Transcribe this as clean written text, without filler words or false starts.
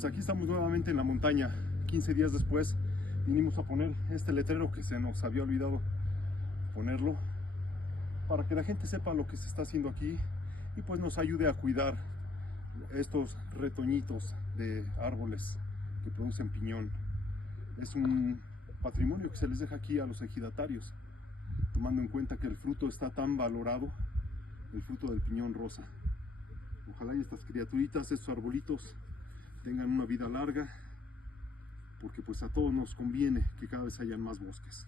Pues aquí estamos nuevamente en la montaña. 15 días después vinimos a poner este letrero que se nos había olvidado ponerlo, para que la gente sepa lo que se está haciendo aquí y pues nos ayude a cuidar estos retoñitos de árboles que producen piñón. Es un patrimonio que se les deja aquí a los ejidatarios, tomando en cuenta que el fruto está tan valorado, el fruto del piñón rosa. Ojalá y estas criaturitas, estos arbolitos, tengan una vida larga, porque pues a todos nos conviene que cada vez hayan más bosques.